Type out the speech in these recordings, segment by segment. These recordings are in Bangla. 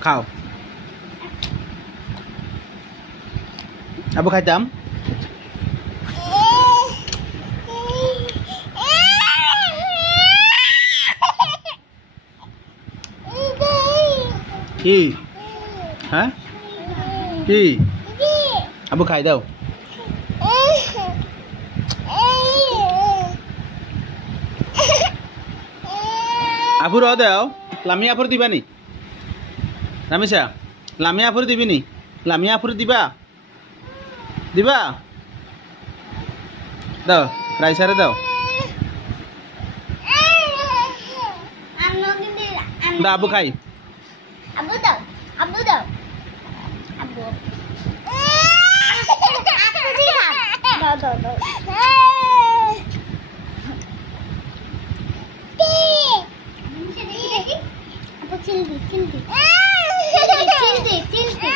খাও আবু খাইতাম কি হ্যাঁ কি আবু খাই দাও আবু র দাও লামিয়া আফুর দিবানি রামিসা লামিয়া আফুর দিবিনি লামিয়া আফুর দিবা দিবা দাও রাইসারে দাও দাও আবু খাই আবু দাও আবু দাও আবু দাও দাও দাও আপু চিলদি চিলদি চিলদি চিলদি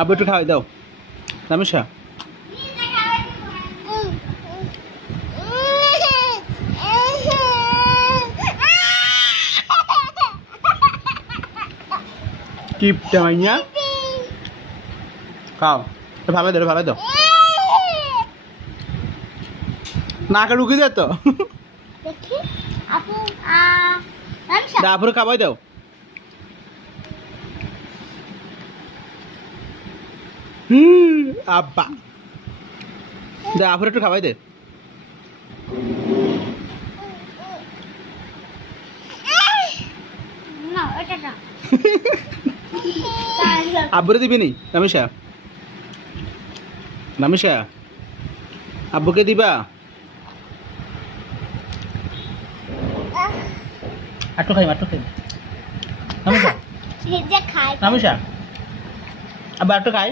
আবু একটু খাওয়াই দাও রামিসা কিপটা মাইয়া খাও ভালো দাও ভালো দাও নাকে ঢুকে যেত দেখি আপু রামসা আপুর খাওয়াই দাও আব্বা দে আপুর একটু খাওয়াই দে না ওটা না আব্বুরে দিবি নি রামিসা রামিসা আব্বুকে দিবা আটু খাই রামিসা যে খাই রামিসা আব্বা একটু খাই